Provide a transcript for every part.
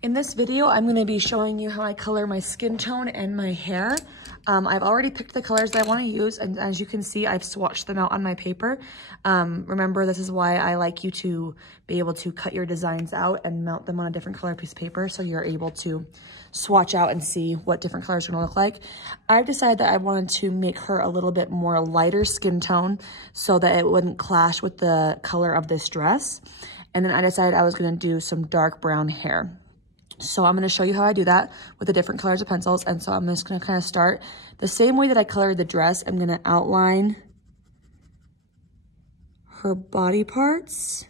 In this video, I'm going to be showing you how I color my skin tone and my hair. I've already picked the colors that I want to use, and as you can see, I've swatched them out on my paper. Remember, this is why I like you to be able to cut your designs out and mount them on a different color piece of paper so you're able to swatch out and see what different colors are going to look like. I've decided that I wanted to make her a little bit more lighter skin tone so that it wouldn't clash with the color of this dress. And then I decided I was going to do some dark brown hair. So I'm going to show you how I do that with the different colors of pencils. And so I'm just going to kind of start the same way that I colored the dress. I'm going to outline her body parts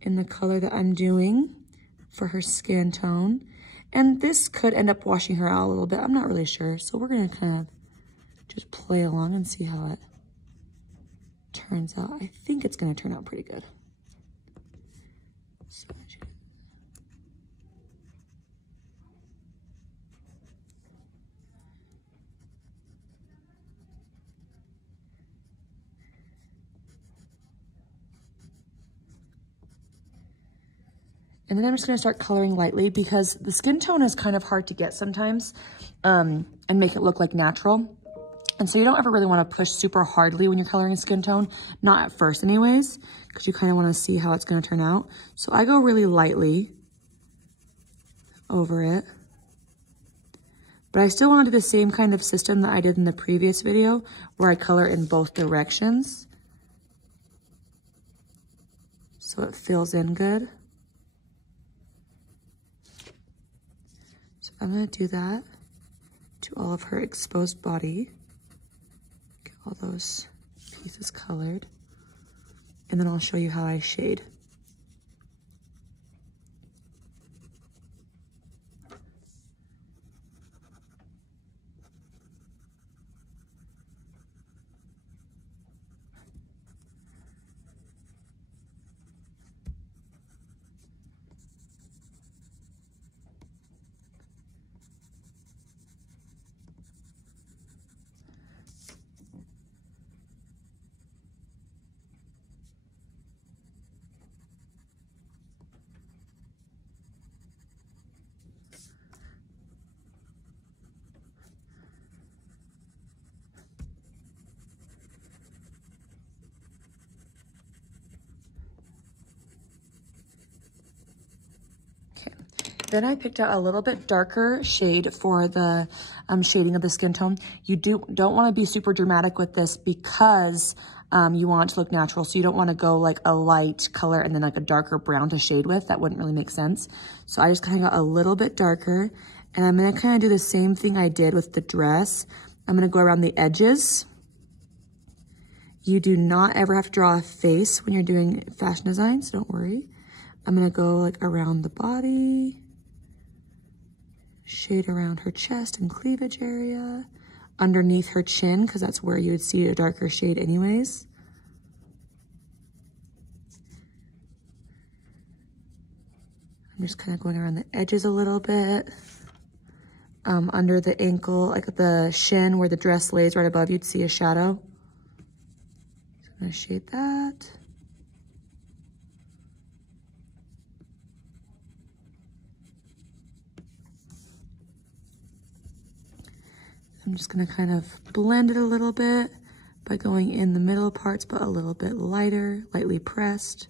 in the color that I'm doing for her skin tone. And this could end up washing her out a little bit. I'm not really sure. So we're going to kind of just play along and see how it turns out. I think it's going to turn out pretty good. So, and then I'm just going to start coloring lightly because the skin tone is kind of hard to get sometimes and make it look like natural. And so you don't ever really want to push super hardly when you're coloring skin tone, not at first anyways, because you kind of want to see how it's going to turn out. So I go really lightly over it. But I still want to do the same kind of system that I did in the previous video where I color in both directions so it fills in good. So I'm going to do that to all of her exposed body. Get all those pieces colored. And then I'll show you how I shade. Then I picked out a little bit darker shade for the shading of the skin tone. You don't want to be super dramatic with this because you want it to look natural. So you don't want to go like a light color and then like a darker brown to shade with. That wouldn't really make sense. So I just kind of got a little bit darker. And I'm going to kind of do the same thing I did with the dress. I'm going to go around the edges. You do not ever have to draw a face when you're doing fashion designs. Don't worry. I'm going to go like around the body. Shade around her chest and cleavage area, underneath her chin, because that's where you would see a darker shade anyways. I'm just kind of going around the edges a little bit. Under the ankle, like the shin where the dress lays right above, you'd see a shadow. So I'm going to shade that. I'm just going to kind of blend it a little bit by going in the middle parts, but a little bit lighter, lightly pressed.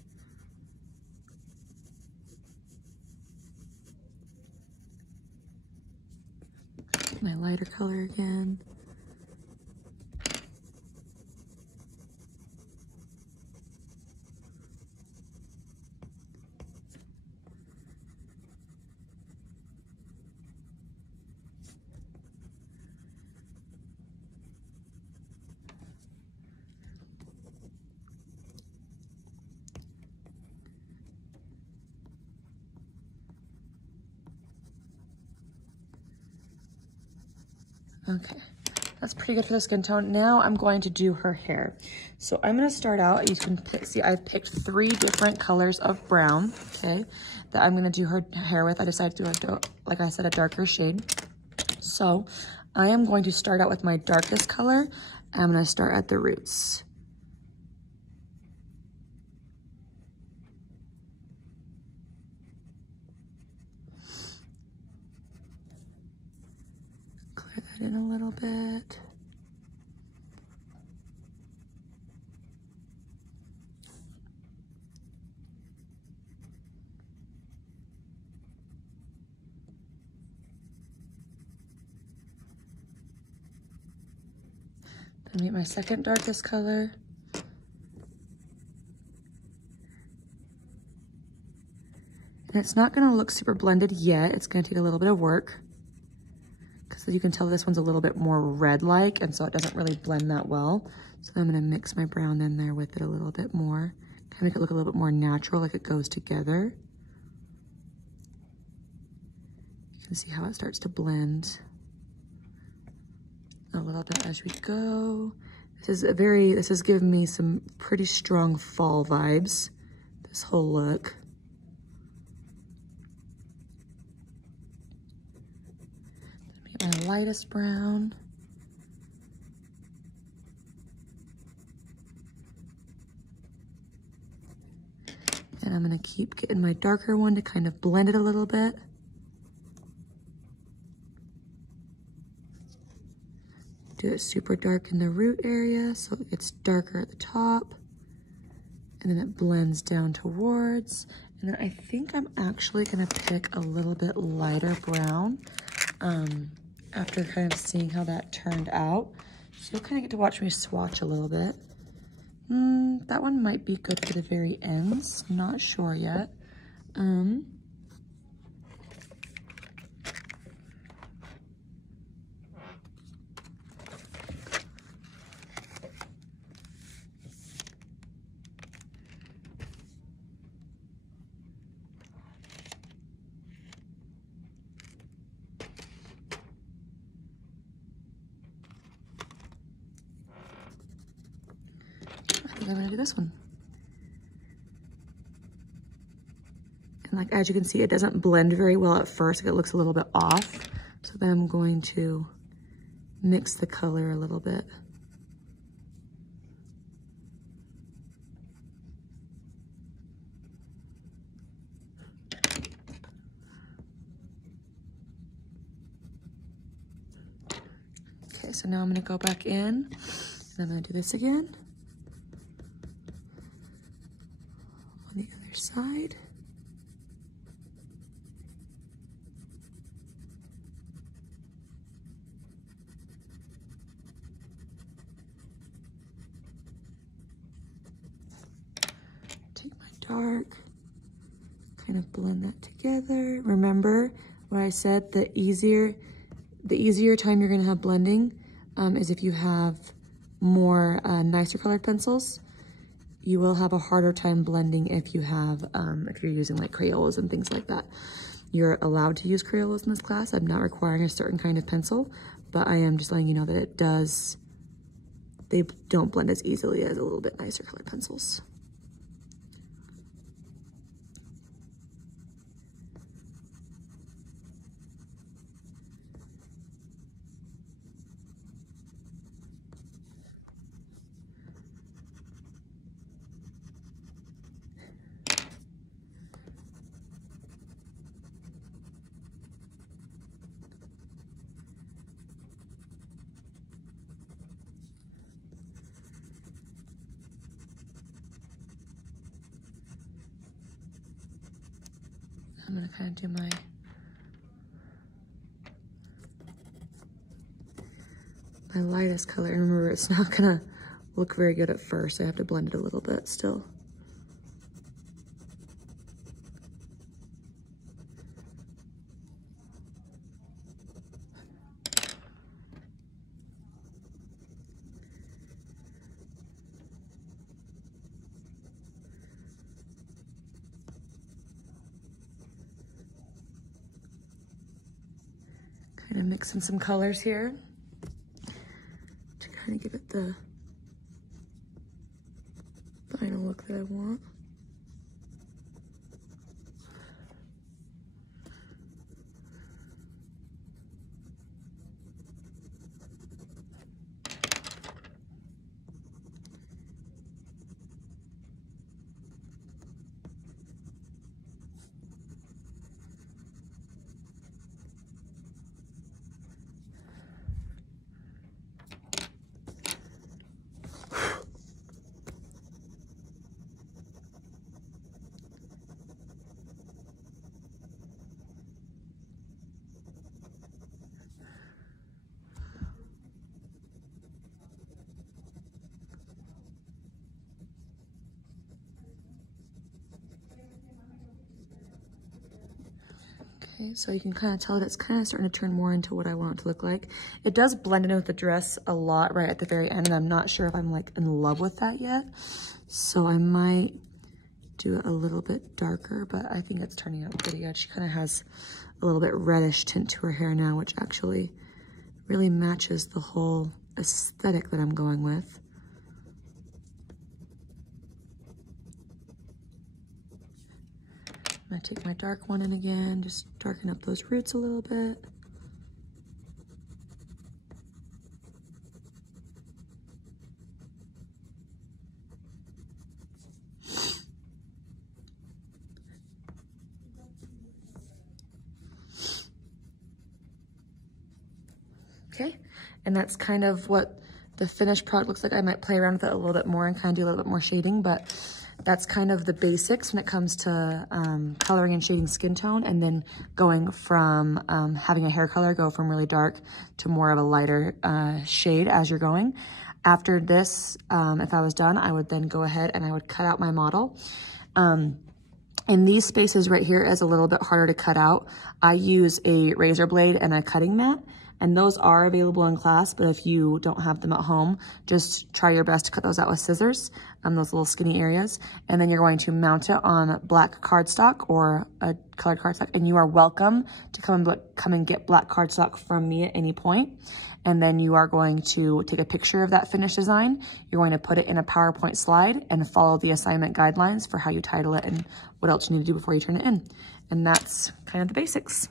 My lighter color again. Okay, that's pretty good for the skin tone. Now I'm going to do her hair. So I'm going to start out, you can see I've picked 3 different colors of brown, okay, that I'm going to do her hair with. I decided to do, like I said, a darker shade. So I am going to start out with my darkest color, and I'm going to start at the roots. in a little bit. Then get my second darkest color. And it's not gonna look super blended yet. It's gonna take a little bit of work, because you can tell this one's a little bit more red-like, and so it doesn't really blend that well. So I'm gonna mix my brown in there with it a little bit more, kind of make it look a little bit more natural, like it goes together. You can see how it starts to blend a little bit as we go. This is giving me some pretty strong fall vibes, this whole look. My lightest brown. And I'm gonna keep getting my darker one to kind of blend it a little bit. Do it super dark in the root area so it gets darker at the top. And then it blends down towards. And then I think I'm actually gonna pick a little bit lighter brown after kind of seeing how that turned out. So you'll kind of get to watch me swatch a little bit. That one might be good for the very ends. I'm not sure yet. I think I'm gonna do this one. And like, as you can see, it doesn't blend very well at first. It looks a little bit off. So then I'm going to mix the color a little bit. Okay, so now I'm gonna go back in and I'm gonna do this again. On the other side. Take my dark, kind of blend that together. Remember what I said, the easier time you're gonna have blending is if you have more nicer colored pencils. You will have a harder time blending if you have, if you're using like Crayolas and things like that. You're allowed to use Crayolas in this class. I'm not requiring a certain kind of pencil, but I am just letting you know that they don't blend as easily as a little bit nicer colored pencils. I'm gonna kind of do my lightest color. And remember, it's not gonna look very good at first. I have to blend it a little bit still. Kind of mixing some colors here to kind of give it the final look that I want. Okay, so you can kind of tell that it's kind of starting to turn more into what I want it to look like. It does blend in with the dress a lot right at the very end, and I'm not sure if I'm like in love with that yet. So I might do it a little bit darker, but I think it's turning out pretty good. She kind of has a little bit reddish tint to her hair now, which actually really matches the whole aesthetic that I'm going with. I'm gonna take my dark one in again, just darken up those roots a little bit. Okay, and that's kind of what the finished product looks like. I might play around with it a little bit more and kind of do a little bit more shading, but that's kind of the basics when it comes to coloring and shading skin tone, and then going from having a hair color go from really dark to more of a lighter shade as you're going. After this, if I was done, I would then go ahead and I would cut out my model. In these spaces right here is a little bit harder to cut out. I use a razor blade and a cutting mat, and those are available in class, but if you don't have them at home, just try your best to cut those out with scissors, those little skinny areas. And then you're going to mount it on black cardstock or a colored cardstock, and you are welcome to come and get black cardstock from me at any point. And then you are going to take a picture of that finished design. You're going to put it in a PowerPoint slide and follow the assignment guidelines for how you title it and what else you need to do before you turn it in. And that's kind of the basics.